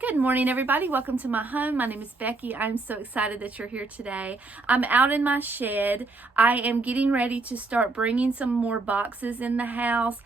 Good morning, everybody. Welcome to my home. My name is Becky. I'm so excited that you're here today. I'm out in my shed. I am getting ready to start bringing some more boxes in the house.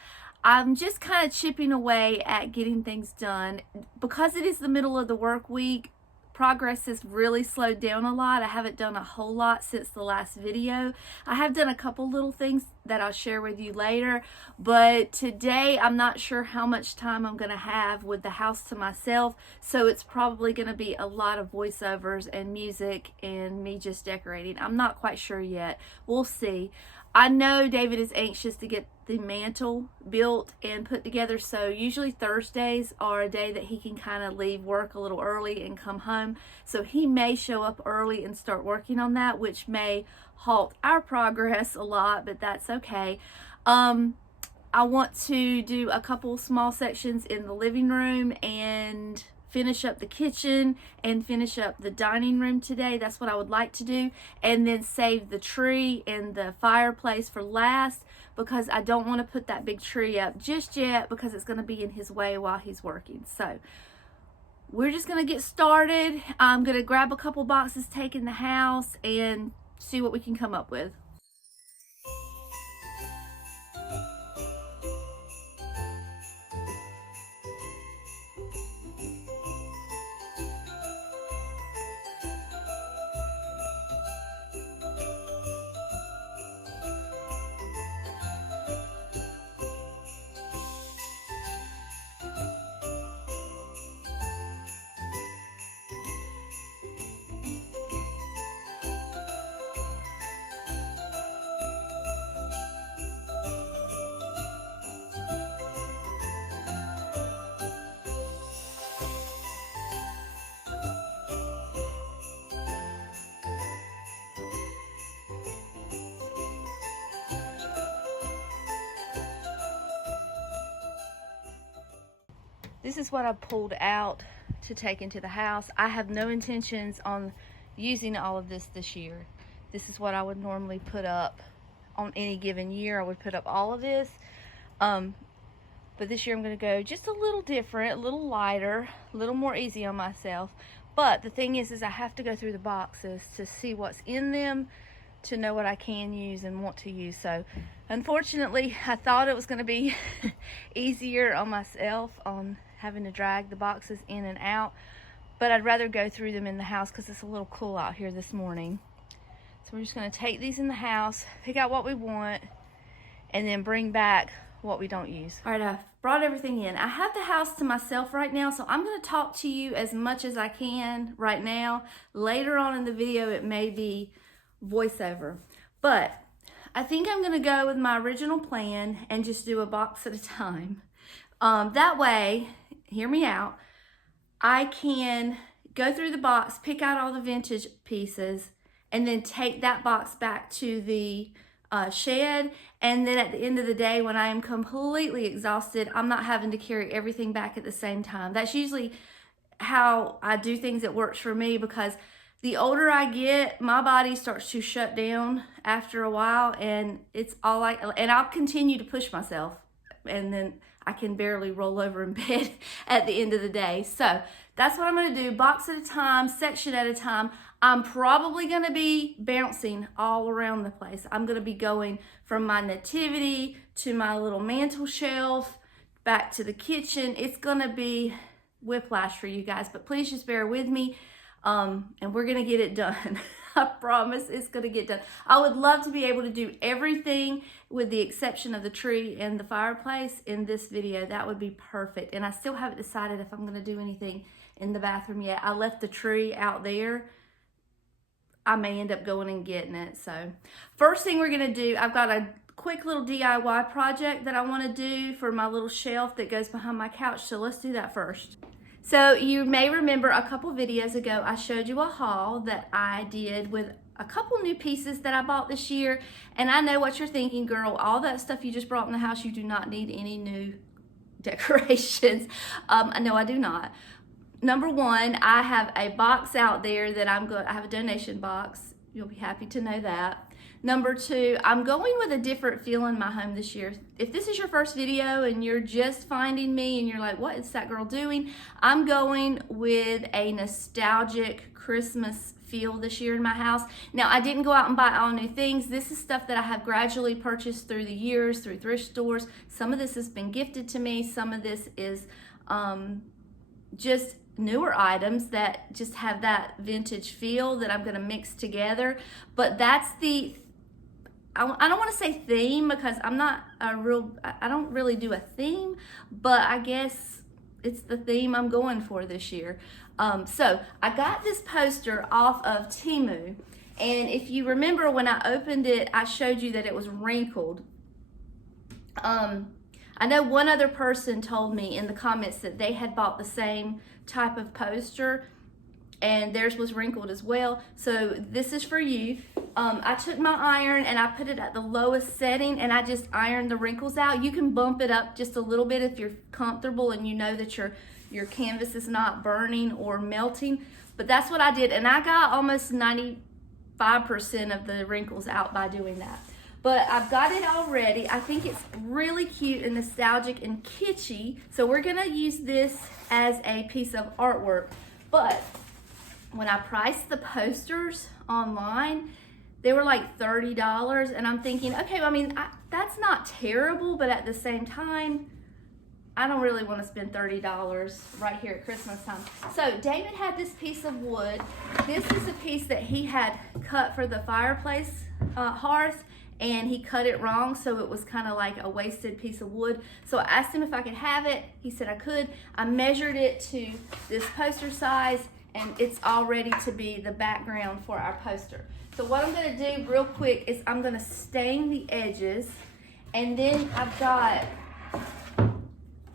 I'm just kind of chipping away at getting things done. Because it is the middle of the work week, progress has really slowed down a lot. I haven't done a whole lot since the last video. I have done a couple little things that I'll share with you later, but today I'm not sure how much time I'm going to have with the house to myself, so it's probably going to be a lot of voiceovers and music and me just decorating. I'm not quite sure yet. We'll see. I know David is anxious to get the mantle built and put together, so usually Thursdays are a day that he can kind of leave work a little early and come home. So he may show up early and start working on that, which may halt our progress a lot, but that's okay. I want to do a couple small sections in the living room and finish up the kitchen and finish up the dining room today. That's what I would like to do, and then save the tree and the fireplace for last, because I don't want to put that big tree up just yet because it's going to be in his way while he's working. So we're just going to get started. I'm going to grab a couple boxes, take in the house, and see what we can come up with. This is what I pulled out to take into the house. I have no intentions on using all of this year. This is what I would normally put up on any given year. I would put up all of this. But this year I'm going to go just a little different, a little lighter, a little more easy on myself. But the thing is I have to go through the boxes to see what's in them, to know what I can use and want to use. So unfortunately, I thought it was going to be easier on myself on having to drag the boxes in and out, but I'd rather go through them in the house because it's a little cool out here this morning. So we're just going to take these in the house, pick out what we want, and then bring back what we don't use. All right, I've brought everything in. I have the house to myself right now, so I'm going to talk to you as much as I can right now. Later on in the video, it may be voiceover, but I think I'm going to go with my original plan and just do a box at a time. That way, hear me out, I can go through the box, pick out all the vintage pieces, and then take that box back to the shed. And then at the end of the day, when I am completely exhausted, I'm not having to carry everything back at the same time. That's usually how I do things that works for me, because the older I get, my body starts to shut down after a while, and it's all and I'll continue to push myself, and then I can barely roll over in bed at the end of the day. So that's what I'm going to do, box at a time, section at a time. I'm probably going to be bouncing all around the place. I'm going to be going from my nativity to my little mantle shelf, back to the kitchen. It's going to be whiplash for you guys, but please just bear with me. And we're going to get it done. I promise it's going to get done. I would love to be able to do everything with the exception of the tree and the fireplace in this video. That would be perfect. And I still haven't decided if I'm going to do anything in the bathroom yet. I left the tree out there. I may end up going and getting it. So first thing we're going to do, I've got a quick little DIY project that I want to do for my little shelf that goes behind my couch. So let's do that first. So you may remember a couple videos ago, I showed you a haul that I did with a couple new pieces that I bought this year. And I know what you're thinking, girl, all that stuff you just brought in the house, you do not need any new decorations. No, I do not. Number one, I have a box out there that I have a donation box You'll be happy to know that. Number 2, I'm going with a different feel in my home this year. If this is your first video and you're just finding me and you're like, what is that girl doing? I'm going with a nostalgic Christmas feel this year in my house. Now, I didn't go out and buy all new things. This is stuff that I have gradually purchased through the years, through thrift stores. Some of this has been gifted to me. Some of this is just newer items that just have that vintage feel that I'm going to mix together. But that's the, I don't want to say theme, because I don't really do a theme, but I guess it's the theme I'm going for this year. So I got this poster off of Temu, and if you remember when I opened it, I showed you that it was wrinkled. I know one other person told me in the comments that they had bought the same type of poster and theirs was wrinkled as well. So this is for you. I took my iron and I put it at the lowest setting and I just ironed the wrinkles out. You can bump it up just a little bit if you're comfortable and you know that your canvas is not burning or melting. But that's what I did, and I got almost 95% of the wrinkles out by doing that. But I've got it already. I think it's really cute and nostalgic and kitschy. So we're gonna use this as a piece of artwork. But when I priced the posters online, they were like $30. And I'm thinking, okay, well, I mean, that's not terrible, but at the same time, I don't really want to spend $30 right here at Christmas time. So David had this piece of wood. This is a piece that he had cut for the fireplace hearth, and he cut it wrong, so it was kind of like a wasted piece of wood. So I asked him if I could have it. He said I could. I measured it to this poster size, and it's all ready to be the background for our poster. So what I'm gonna do real quick is I'm gonna stain the edges, and then I've got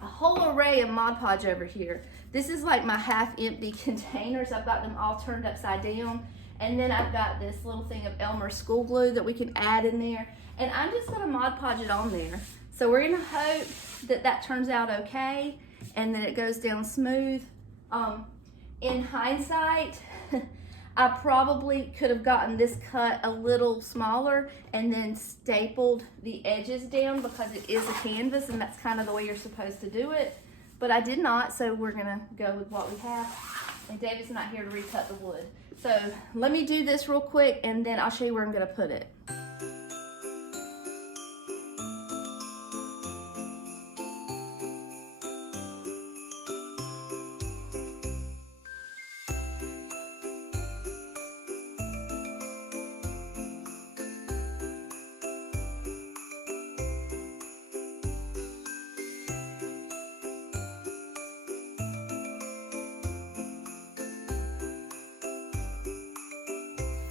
a whole array of Mod Podge over here. This is like my half-empty containers. I've got them all turned upside down. And then I've got this little thing of Elmer school glue that we can add in there. And I'm just gonna Mod Podge it on there. So we're gonna hope that that turns out okay and that it goes down smooth. In hindsight, I probably could have gotten this cut a little smaller and then stapled the edges down, because it is a canvas and that's kind of the way you're supposed to do it. But I did not, so we're gonna go with what we have. And David's not here to recut the wood. So let me do this real quick and then I'll show you where I'm gonna put it.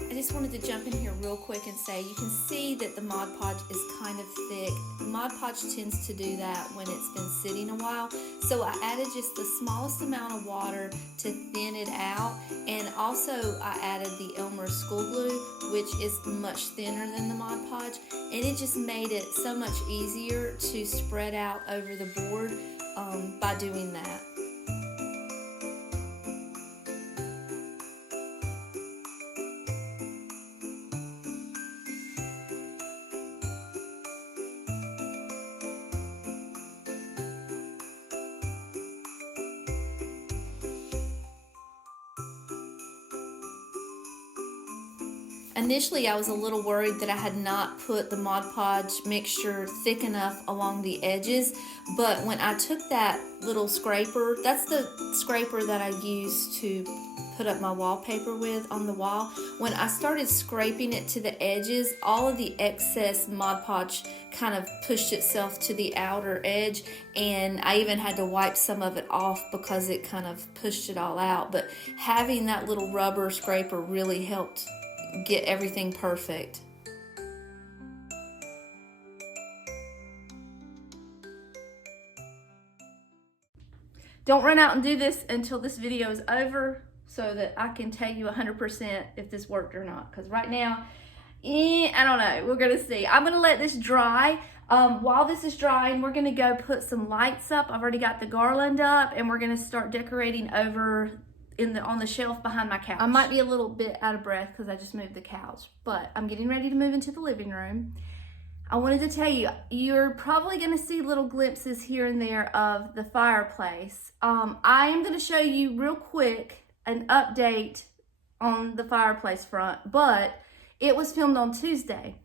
I just wanted to jump in here real quick and say, you can see that the Mod Podge is kind of thick. Mod Podge tends to do that when it's been sitting a while. So I added just the smallest amount of water to thin it out. And also I added the Elmer school glue, which is much thinner than the Mod Podge. And it just made it so much easier to spread out over the board by doing that. Initially, I was a little worried that I had not put the Mod Podge mixture thick enough along the edges, but when I took that little scraper, that's the scraper that I use to put up my wallpaper with on the wall. When I started scraping it to the edges, all of the excess Mod Podge kind of pushed itself to the outer edge, and I even had to wipe some of it off because it kind of pushed it all out. But having that little rubber scraper really helped get everything perfect. Don't run out and do this until this video is over so that I can tell you 100% if this worked or not, because right now, I don't know. We're gonna see. I'm gonna let this dry. While this is drying, we're gonna go put some lights up. I've already got the garland up, and we're gonna start decorating over on the shelf behind my couch. I might be a little bit out of breath because I just moved the couch, but I'm getting ready to move into the living room. I wanted to tell you, you're probably going to see little glimpses here and there of the fireplace. I am going to show you real quick an update on the fireplace front, but it was filmed on Tuesday.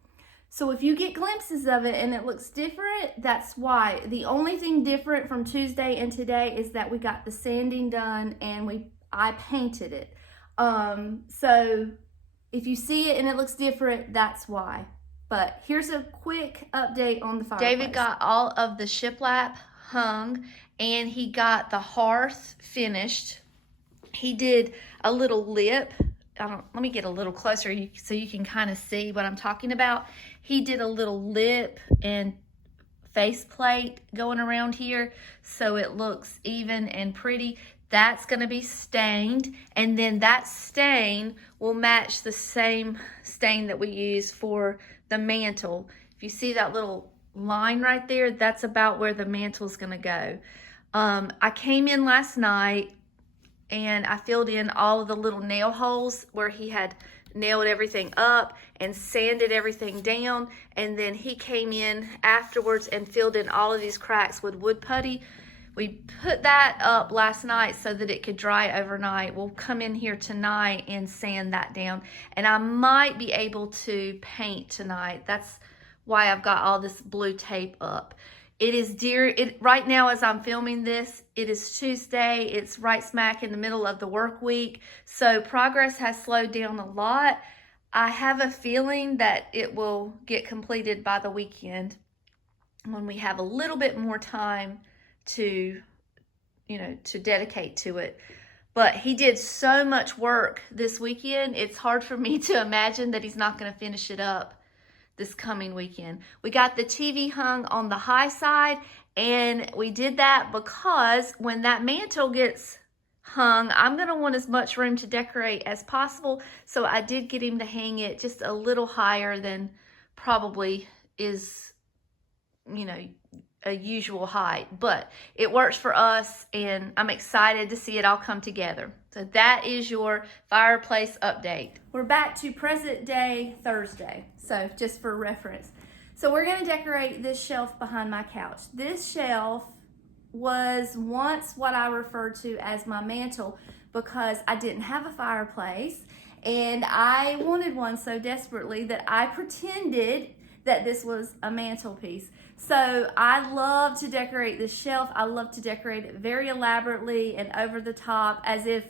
So if you get glimpses of it and it looks different, that's why. The only thing different from Tuesday and today is that we got the sanding done and I painted it. So if you see it and it looks different, that's why. But here's a quick update on the fireplace. David got all of the shiplap hung and he got the hearth finished. He did a little lip. Let me get a little closer so you can kind of see what I'm talking about. He did a little lip and faceplate going around here so it looks even and pretty. That's going to be stained, and then that stain will match the same stain that we use for the mantle. If you see that little line right there, that's about where the mantle is going to go. I came in last night and I filled in all of the little nail holes where he had nailed everything up and sanded everything down, and then he came in afterwards and filled in all of these cracks with wood putty. We put that up last night so that it could dry overnight. We'll come in here tonight and sand that down, and I might be able to paint tonight. That's why I've got all this blue tape up. It is right now as I'm filming this, it is Tuesday. It's right smack in the middle of the work week. So progress has slowed down a lot. I have a feeling that it will get completed by the weekend when we have a little bit more time to dedicate to it. But he did so much work this weekend. It's hard for me to imagine that he's not going to finish it up this coming weekend. We got the TV hung on the high side, and we did that because when that mantle gets hung, I'm going to want as much room to decorate as possible. So I did get him to hang it just a little higher than probably is, a usual height, but it works for us, and I'm excited to see it all come together. So that is your fireplace update. We're back to present day Thursday, so just for reference. So we're going to decorate this shelf behind my couch. This shelf was once what I referred to as my mantle because I didn't have a fireplace, and I wanted one so desperately that I pretended that this was a mantelpiece. So I love to decorate this shelf. I love to decorate it very elaborately and over the top, as if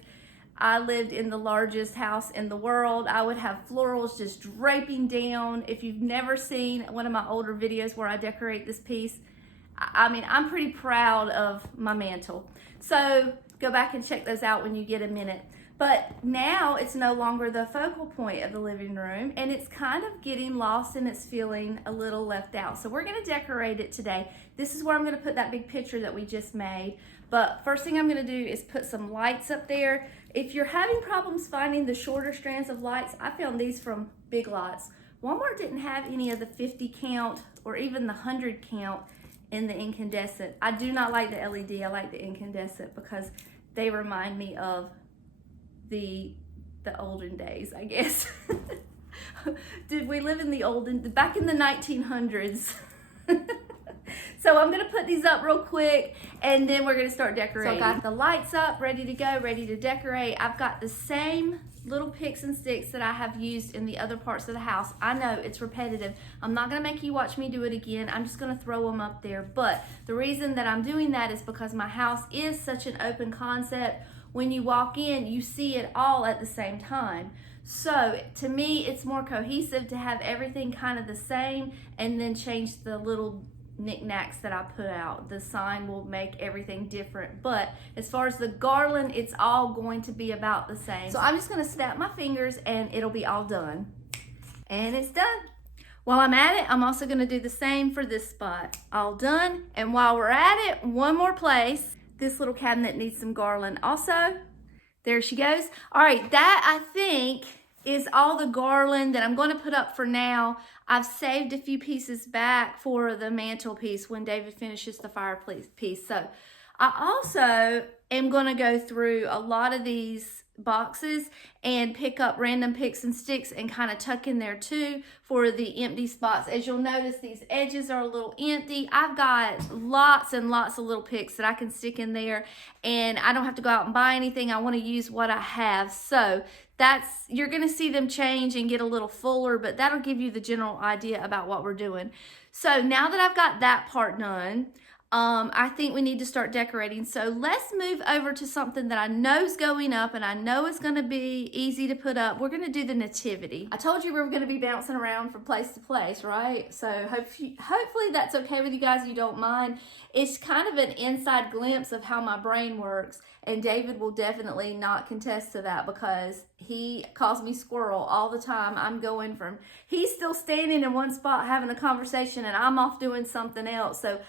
I lived in the largest house in the world. I would have florals just draping down. If you've never seen one of my older videos where I decorate this piece, I'm pretty proud of my mantle. So go back and check those out when you get a minute. But now it's no longer the focal point of the living room, and it's kind of getting lost and it's feeling a little left out. So we're gonna decorate it today. This is where I'm gonna put that big picture that we just made. But first thing I'm gonna do is put some lights up there. If you're having problems finding the shorter strands of lights, I found these from Big Lots. Walmart didn't have any of the 50 count or even the 100 count in the incandescent. I do not like the LED, I like the incandescent because they remind me of the olden days, I guess. Did we live in back in the 1900s? So I'm gonna put these up real quick and then we're gonna start decorating. So I got the lights up, ready to go, ready to decorate. I've got the same little picks and sticks that I have used in the other parts of the house. I know it's repetitive. I'm not gonna make you watch me do it again. I'm just gonna throw them up there. But the reason that I'm doing that is because my house is such an open concept. When you walk in, you see it all at the same time. So to me, it's more cohesive to have everything kind of the same and then change the little knickknacks that I put out. The sign will make everything different. But as far as the garland, it's all going to be about the same. So I'm just gonna snap my fingers and it'll be all done. And it's done. While I'm at it, I'm also gonna do the same for this spot. All done. And while we're at it, one more place. This little cabinet needs some garland also. There she goes. All right, that I think is all the garland that I'm going to put up for now. I've saved a few pieces back for the mantelpiece when David finishes the fireplace piece. So I also am going to go through a lot of these boxes and pick up random picks and sticks and kind of tuck in there too for the empty spots. As you'll notice, these edges are a little empty. I've got lots and lots of little picks that I can stick in there, and I don't have to go out and buy anything. I want to use what I have. So you're going to see them change and get a little fuller, but that'll give you the general idea about what we're doing. So now that I've got that part done, I think we need to start decorating. So let's move over to something that I know is going up and I know is going to be easy to put up. We're going to do the Nativity. I told you we were going to be bouncing around from place to place, right? So hopefully that's okay with you guys. You don't mind. It's kind of an inside glimpse of how my brain works. And David will definitely not contest to that because he calls me squirrel all the time. He's still standing in one spot having a conversation and I'm off doing something else. So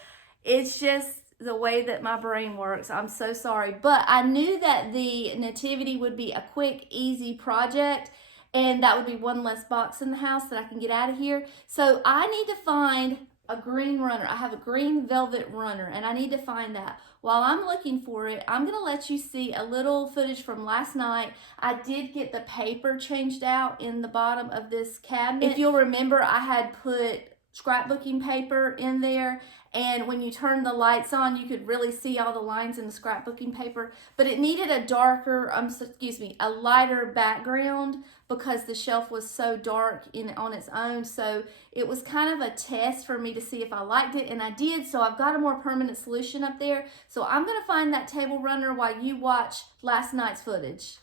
it's just the way that my brain works. I'm so sorry. But I knew that the Nativity would be a quick, easy project. And that would be one less box in the house that I can get out of here. So I need to find a green runner. I have a green velvet runner and I need to find that. While I'm looking for it, I'm going to let you see a little footage from last night. I did get the paper changed out in the bottom of this cabinet. If you'll remember, I had put scrapbooking paper in there, and when you turn the lights on you could really see all the lines in the scrapbooking paper, but it needed a lighter background because the shelf was so dark on its own. So it was kind of a test for me to see if I liked it, and I did. So I've got a more permanent solution up there. So I'm going to find that table runner while you watch last night's footage.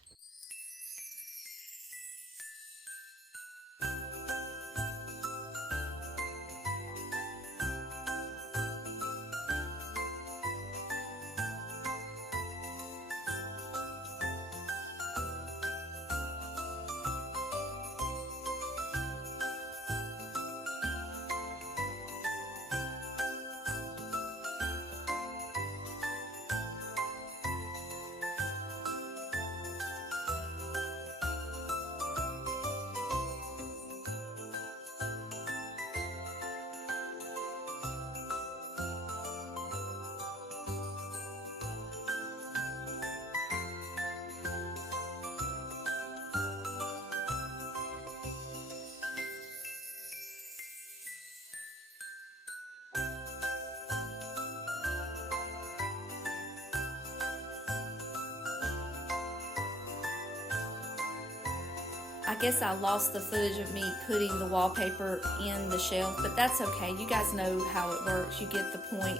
I guess I lost the footage of me putting the wallpaper in the shelf, but that's okay. You guys know how it works. You get the point.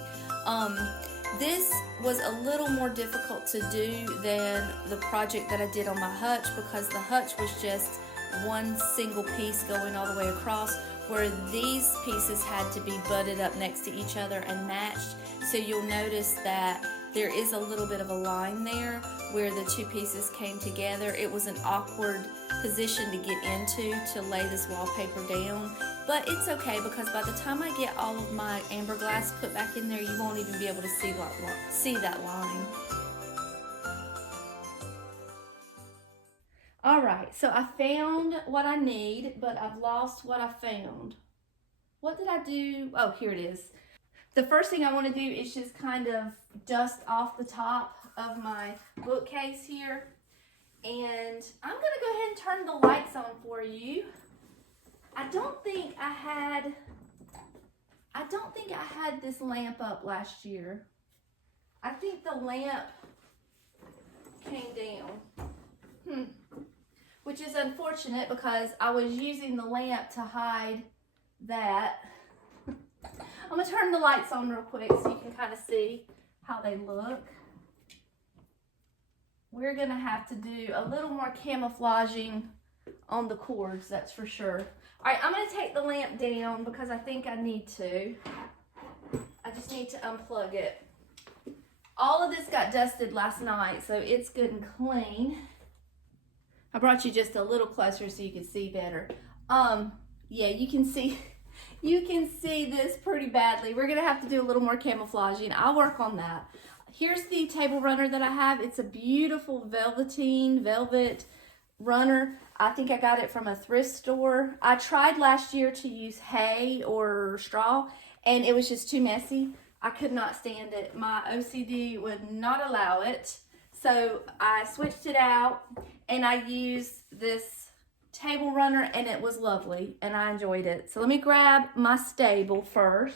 This was a little more difficult to do than the project that I did on my hutch because the hutch was just one single piece going all the way across, where these pieces had to be butted up next to each other and matched. So you'll notice that there is a little bit of a line there where the two pieces came together. It was an awkward position to get into to lay this wallpaper down, but it's okay because by the time I get all of my amber glass put back in there, you won't even be able to see that line. Alright, so I found what I need, but I've lost what I found. What did I do? Oh, here it is. The first thing I want to do is just kind of dust off the top of my bookcase here. And I'm going to go ahead and turn the lights on for you. I don't think I had this lamp up last year. I think the lamp came down. Which is unfortunate because I was using the lamp to hide that. I'm going to turn the lights on real quick so you can kind of see how they look. We're going to have to do a little more camouflaging on the cords, that's for sure. Alright, I'm going to take the lamp down because I think I need to. I just need to unplug it. All of this got dusted last night, so it's good and clean. I brought you just a little closer so you can see better. Yeah, you can see this pretty badly. We're gonna have to do a little more camouflaging. I'll work on that. Here's the table runner that I have. It's a beautiful velvet runner. I think I got it from a thrift store. I tried last year to use hay or straw, and it was just too messy. I could not stand it. My OCD would not allow it. So I switched it out and I used this table runner and it was lovely and I enjoyed it. So let me grab my stable first.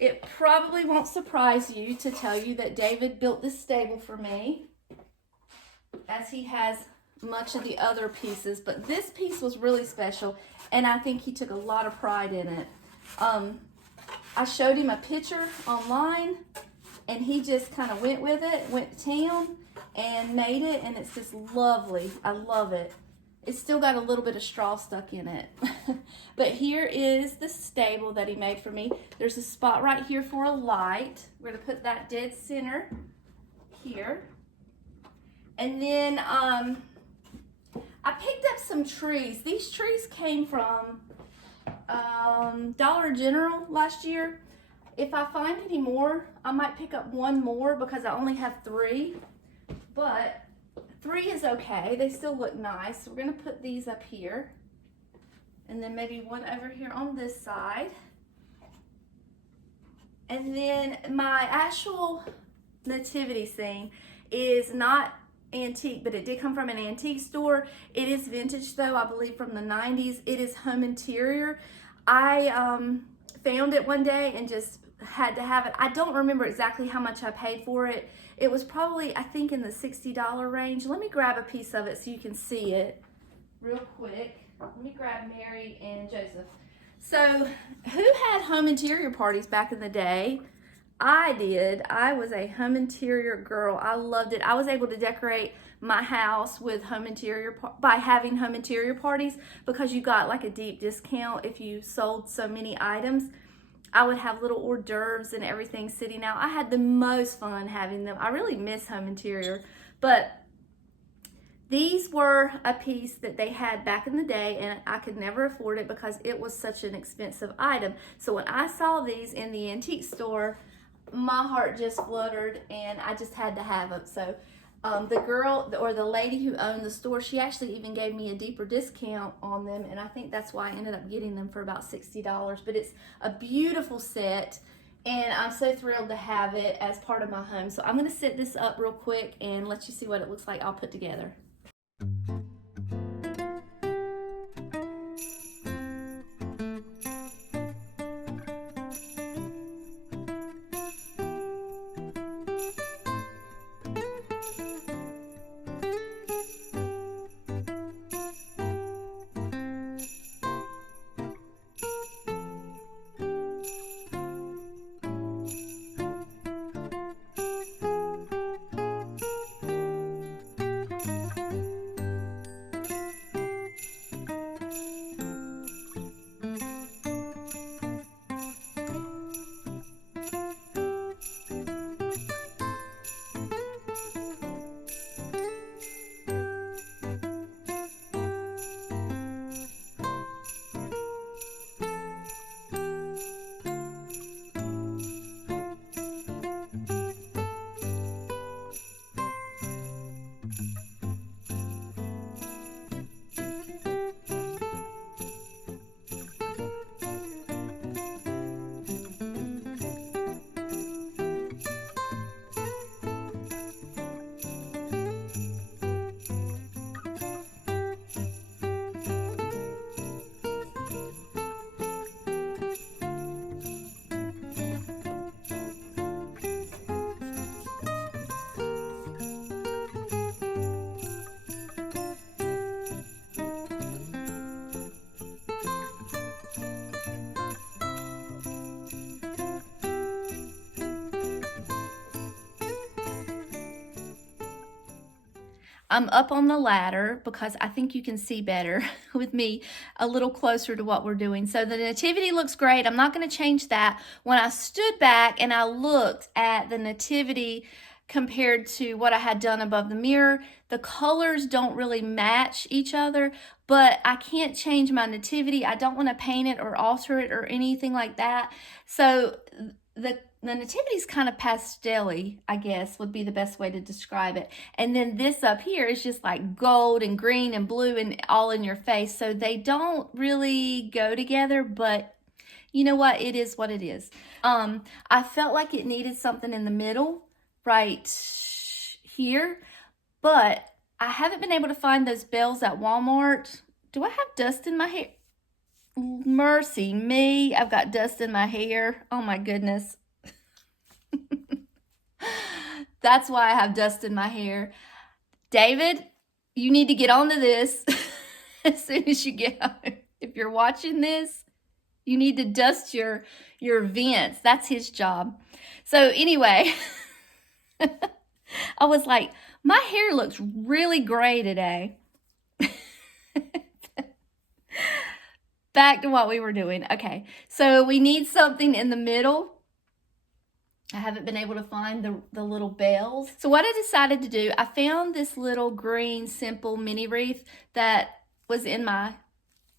It probably won't surprise you to tell you that David built this stable for me, as he has much of the other pieces, but this piece was really special and I think he took a lot of pride in it. I showed him a picture online and he just kind of went with it, went to town and made it, and it's just lovely. I love it. It's still got a little bit of straw stuck in it. But here is the stable that he made for me. There's a spot right here for a light. We're gonna put that dead center here. And then I picked up some trees. These trees came from Dollar General last year. If I find any more, I might pick up one more because I only have 3. But 3 is okay. They still look nice. So we're going to put these up here. And then maybe one over here on this side. And then my actual nativity scene is not antique, but it did come from an antique store. It is vintage though, I believe from the 90s. It is home interior. I found it one day and just had to have it. I don't remember exactly how much I paid for it. It was probably, I think, in the $60 range. Let me grab a piece of it so you can see it real quick. Let me grab Mary and Joseph. So, who had home interior parties back in the day? I did. I was a home interior girl. I loved it. I was able to decorate my house with home interior by having home interior parties because you got like a deep discount if you sold so many items. I would have little hors d'oeuvres and everything sitting out. I had the most fun having them. I really miss home interior, but these were a piece that they had back in the day and I could never afford it because it was such an expensive item. So when I saw these in the antique store, my heart just fluttered and I just had to have them. So the girl or the lady who owned the store, she actually even gave me a deeper discount on them, and I think that's why I ended up getting them for about $60. But it's a beautiful set and I'm so thrilled to have it as part of my home. So I'm going to set this up real quick and let you see what it looks like all put together. I'm up on the ladder because I think you can see better with me a little closer to what we're doing. So the nativity looks great. I'm not going to change that. When I stood back and I looked at the nativity compared to what I had done above the mirror, the colors don't really match each other, but I can't change my nativity. I don't want to paint it or alter it or anything like that. So the nativity is kind of pastel-y, I guess, would be the best way to describe it. And then this up here is just like gold and green and blue and all in your face. So they don't really go together, but you know what? It is what it is. I felt like it needed something in the middle right here, but I haven't been able to find those bells at Walmart. Do I have dust in my hair? Mercy me, I've got dust in my hair. Oh my goodness. That's why I have dust in my hair. David, you need to get onto this as soon as you get home. If you're watching this, you need to dust your vents. That's his job. So anyway, I was like, my hair looks really gray today. Back to what we were doing. Okay, so we need something in the middle. I haven't been able to find the little bells. So what I decided to do, I found this little green simple mini wreath that was in my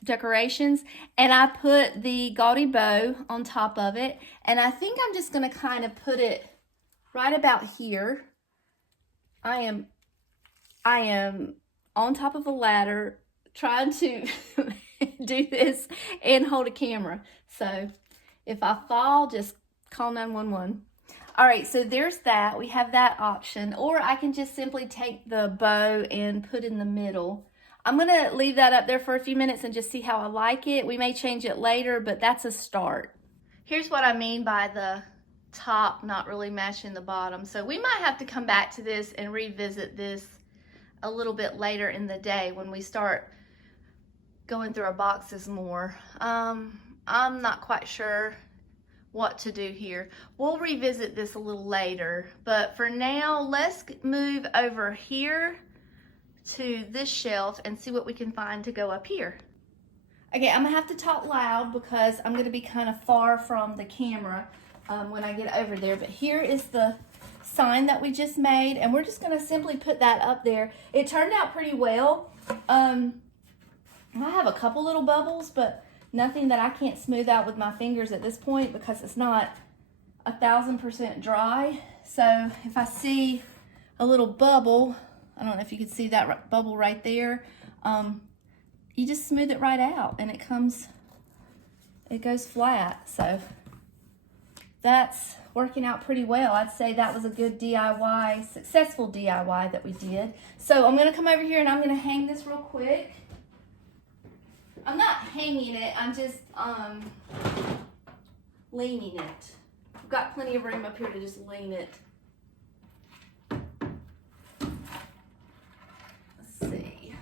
decorations, and I put the gaudy bow on top of it, and I think I'm just going to kind of put it right about here. I am on top of a ladder trying to do this and hold a camera. So if I fall, just call 911. All right, so there's that. We have that option, or I can just simply take the bow and put in the middle. I'm gonna leave that up there for a few minutes and just see how I like it. We may change it later, but that's a start. Here's what I mean by the top not really matching the bottom. So we might have to come back to this and revisit this a little bit later in the day when we start going through our boxes more. I'm not quite sure what to do here. We'll revisit this a little later, but for now, let's move over here to this shelf and see what we can find to go up here. Okay, I'm gonna have to talk loud because I'm gonna be kind of far from the camera when I get over there, but here is the sign that we just made, and we're just gonna simply put that up there. It turned out pretty well. I have a couple little bubbles, but nothing that I can't smooth out with my fingers at this point because it's not 1000% dry. So if I see a little bubble, I don't know if you can see that bubble right there, you just smooth it right out and it goes flat. So that's working out pretty well. I'd say that was a good DIY, successful DIY that we did. So I'm gonna come over here and I'm gonna hang this real quick. I'm not hanging it, I'm just leaning it. I've got plenty of room up here to just lean it. Let's see.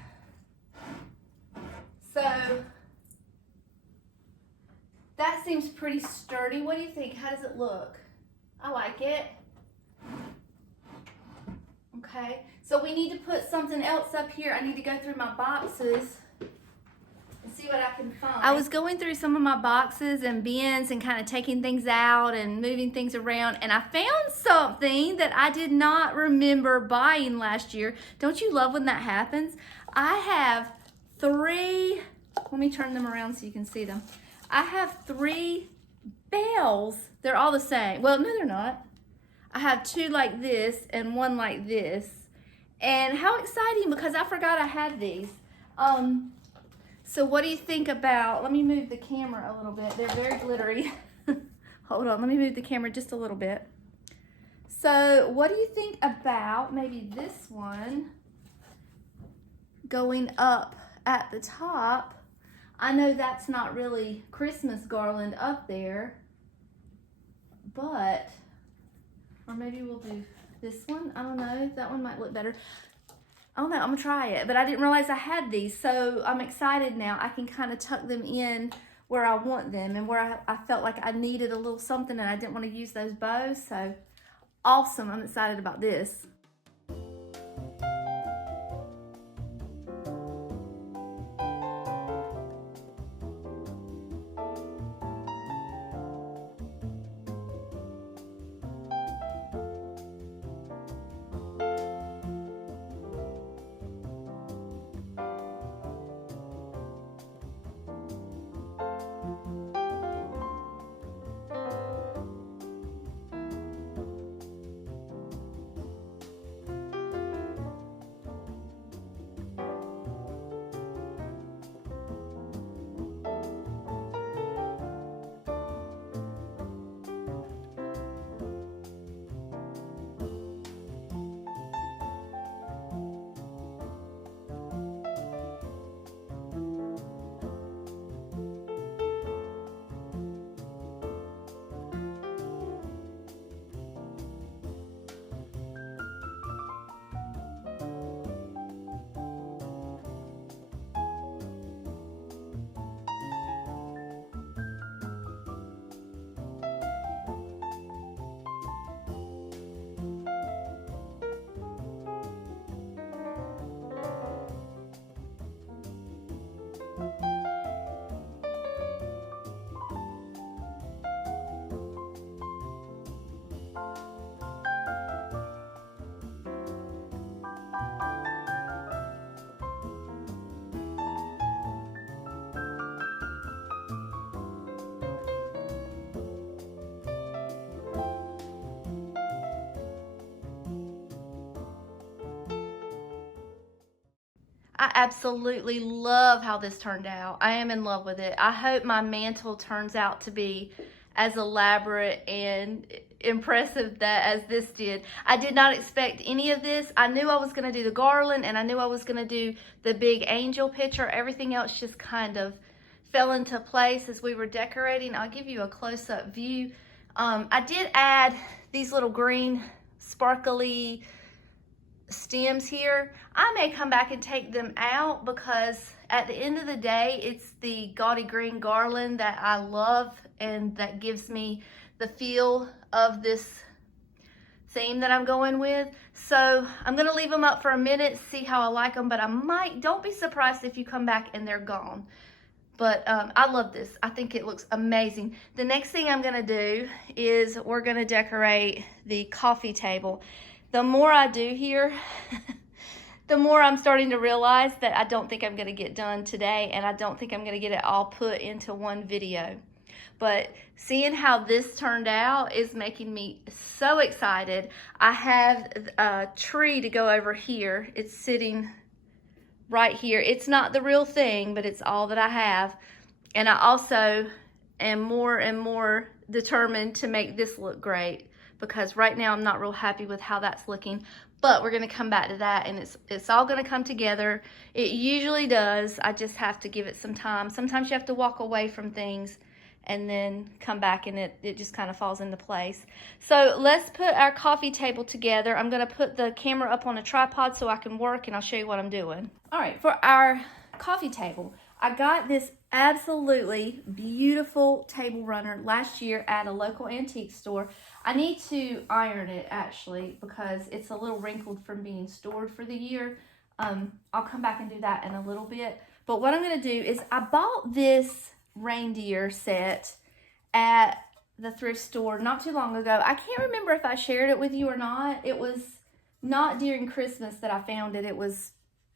So that seems pretty sturdy. What do you think? How does it look? I like it. Okay, so we need to put something else up here. I need to go through my boxes and see what I can find. I was going through some of my boxes and bins and kind of taking things out and moving things around, and I found something that I did not remember buying last year. Don't you love when that happens? I have 3, let me turn them around so you can see them. I have 3 bells. They're all the same. Well, no, they're not. I have 2 like this and 1 like this. And how exciting, because I forgot I had these. So what do you think about, let me move the camera a little bit. They're very glittery. Hold on, let me move the camera just a little bit. So what do you think about maybe this one going up at the top? I know that's not really Christmas garland up there, but, or maybe we'll do this one. I don't know, that one might look better. I don't know, I'm gonna try it, but I didn't realize I had these, so I'm excited now. I can kind of tuck them in where I want them and where I felt like I needed a little something and I didn't want to use those bows, so awesome, I'm excited about this. I absolutely love how this turned out. I am in love with it. I hope my mantle turns out to be as elaborate and impressive as this did. I did not expect any of this. I knew I was going to do the garland, and I knew I was going to do the big angel picture. Everything else just kind of fell into place as we were decorating. I'll give you a close-up view. I did add these little green sparkly stems here. I may come back and take them out because at the end of the day, it's the gaudy green garland that I love and that gives me the feel of this theme that I'm going with. So I'm gonna leave them up for a minute, see how I like them, but don't be surprised if you come back and they're gone. But I love this. I think it looks amazing. The next thing I'm gonna do is we're gonna decorate the coffee table. The more I do here, the more I'm starting to realize that I don't think I'm gonna get done today, and I don't think I'm gonna get it all put into one video. But seeing how this turned out is making me so excited. I have a tree to go over here. It's sitting right here. It's not the real thing, but it's all that I have. And I also am more and more determined to make this look great, because right now I'm not real happy with how that's looking. But we're gonna come back to that, and it's all gonna come together. It usually does. I just have to give it some time. Sometimes you have to walk away from things and then come back and it just kind of falls into place. So let's put our coffee table together. I'm gonna put the camera up on a tripod so I can work, and I'll show you what I'm doing. All right, for our coffee table, I got this absolutely beautiful table runner last year at a local antique store. I need to iron it actually because it's a little wrinkled from being stored for the year. I'll come back and do that in a little bit. But what I'm gonna do is I bought this reindeer set at the thrift store not too long ago. I can't remember if I shared it with you or not. It was not during Christmas that I found it. It was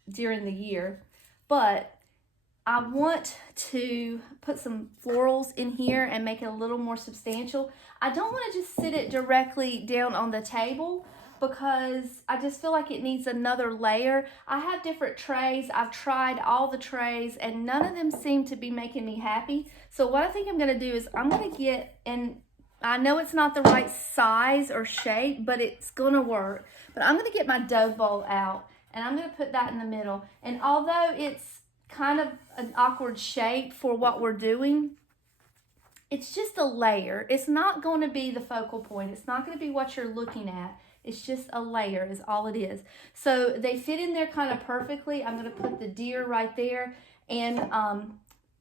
during the year. But I want to put some florals in here and make it a little more substantial. I don't want to just sit it directly down on the table because I just feel like it needs another layer. I have different trays. I've tried all the trays and none of them seem to be making me happy. So what I think I'm gonna do is I'm gonna get, and I know it's not the right size or shape, but it's gonna work. But I'm gonna get my dough bowl out and I'm gonna put that in the middle. And although it's kind of an awkward shape for what we're doing, it's just a layer. It's not gonna be the focal point. It's not gonna be what you're looking at. It's just a layer is all it is. So they fit in there kind of perfectly. I'm gonna put the deer right there, and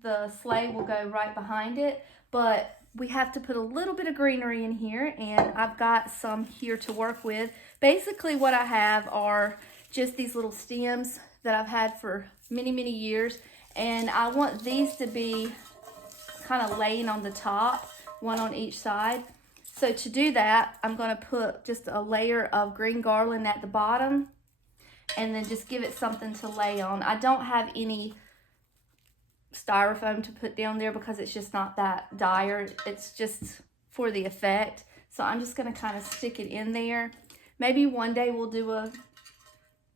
the sleigh will go right behind it. But we have to put a little bit of greenery in here, and I've got some here to work with. Basically what I have are just these little stems that I've had for many, many years. And I want these to be kind of laying on the top, one on each side. So to do that, I'm gonna put just a layer of green garland at the bottom and then just give it something to lay on. I don't have any styrofoam to put down there because it's just not that dire. It's just for the effect. So I'm just gonna kind of stick it in there. Maybe one day we'll do a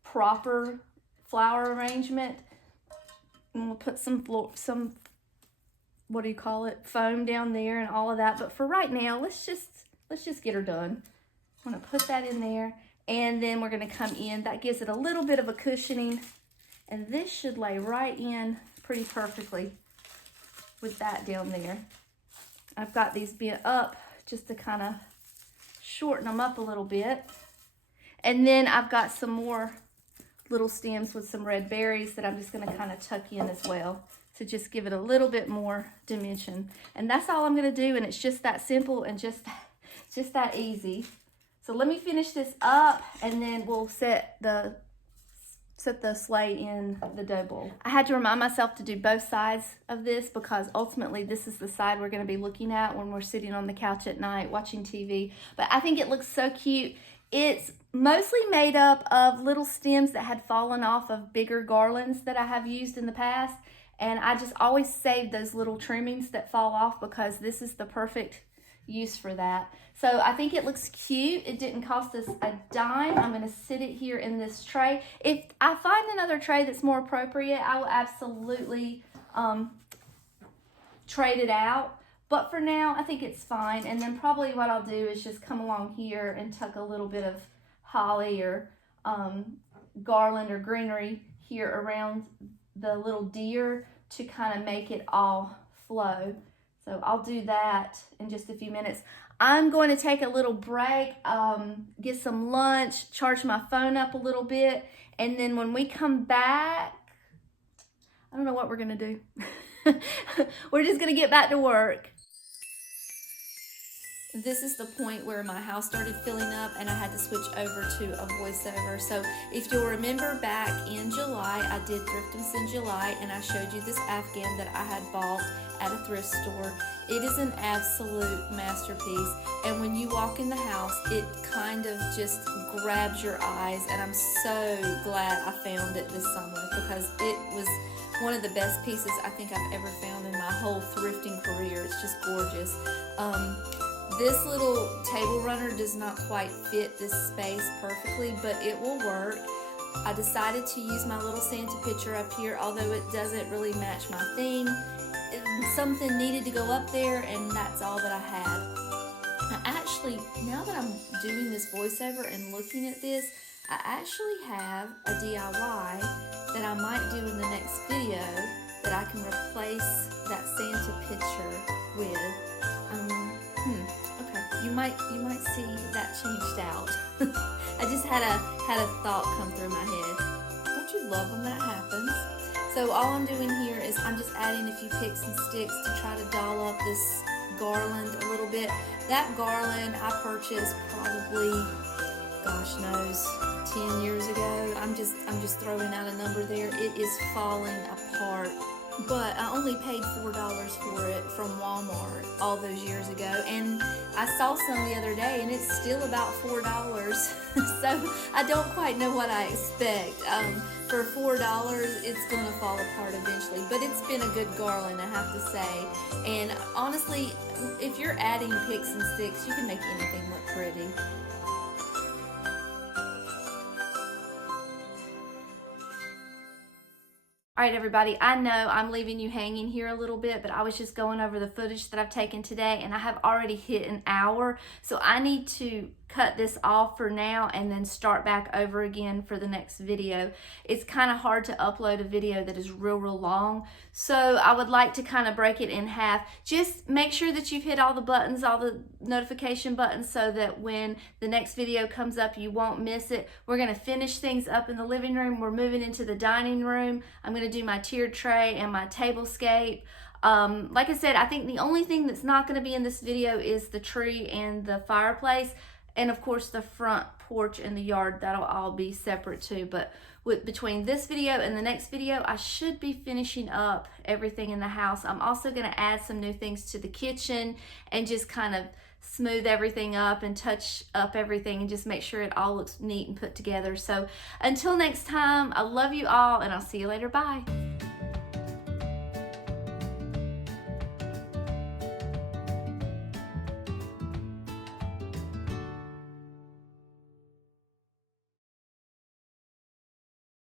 proper flower arrangement and we'll put some what do you call it, foam down there and all of that. But for right now, let's just get her done. I'm gonna put that in there, and then we're gonna come in. That gives it a little bit of a cushioning, and this should lay right in pretty perfectly with that down there. I've got these bent up just to kind of shorten them up a little bit. And then I've got some more little stems with some red berries that I'm just gonna kind of tuck in as well to just give it a little bit more dimension. And that's all I'm gonna do, and it's just that simple and just that easy. So let me finish this up, and then we'll set the sleigh in the dough bowl. I had to remind myself to do both sides of this because ultimately this is the side we're gonna be looking at when we're sitting on the couch at night watching TV. But I think it looks so cute. It's mostly made up of little stems that had fallen off of bigger garlands that I have used in the past. And I just always save those little trimmings that fall off because this is the perfect use for that. So I think it looks cute. It didn't cost us a dime. I'm gonna sit it here in this tray. If I find another tray that's more appropriate, I will absolutely trade it out. But for now, I think it's fine. And then probably what I'll do is just come along here and tuck a little bit of holly or garland or greenery here around the little deer to kind of make it all flow. So I'll do that in just a few minutes. I'm going to take a little break, get some lunch, charge my phone up a little bit, and then when we come back, I don't know what we're gonna do. We're just gonna get back to work. This is the point where my house started filling up and I had to switch over to a voiceover. So if you'll remember back in July, I did Thriftmas in July and I showed you this Afghan that I had bought at a thrift store. It is an absolute masterpiece, and when you walk in the house, it kind of just grabs your eyes, and I'm so glad I found it this summer because it was one of the best pieces I think I've ever found in my whole thrifting career. It's just gorgeous. This little table runner does not quite fit this space perfectly, but it will work. I decided to use my little Santa picture up here, although it doesn't really match my theme. Something needed to go up there, and that's all that I had. I actually, now that I'm doing this voiceover and looking at this, I actually have a DIY that I might do in the next video that I can replace that Santa picture with. Okay, you might see that changed out. I just had a thought come through my head. Don't you love when that happens? So all I'm doing here is I'm just adding a few picks and sticks to try to doll up this garland a little bit. That garland I purchased probably, gosh knows, 10 years ago. I'm just throwing out a number there. It is falling apart. But I only paid $4 for it from Walmart all those years ago, and I saw some the other day and it's still about $4. So I don't quite know what I expect. For $4 it's gonna fall apart eventually, but it's been a good garland, I have to say. And honestly, if you're adding picks and sticks, you can make anything look pretty. All right, everybody, I know I'm leaving you hanging here a little bit, but I was just going over the footage that I've taken today, and I have already hit an hour, so I need to cut this off for now and then start back over again for the next video. It's kind of hard to upload a video that is real long, so I would like to kind of break it in half. Just make sure that you've hit all the buttons, all the notification buttons, so that when the next video comes up, you won't miss it. We're gonna finish things up in the living room. We're moving into the dining room. I'm gonna do my tiered tray and my tablescape. Like I said, I think the only thing that's not going to be in this video is the tree and the fireplace, and of course the front porch and the yard. That'll all be separate too. But between this video and the next video, I should be finishing up everything in the house. I'm also going to add some new things to the kitchen and just kind of smooth everything up and touch up everything and just make sure it all looks neat and put together. So until next time, I love you all, and I'll see you later. Bye.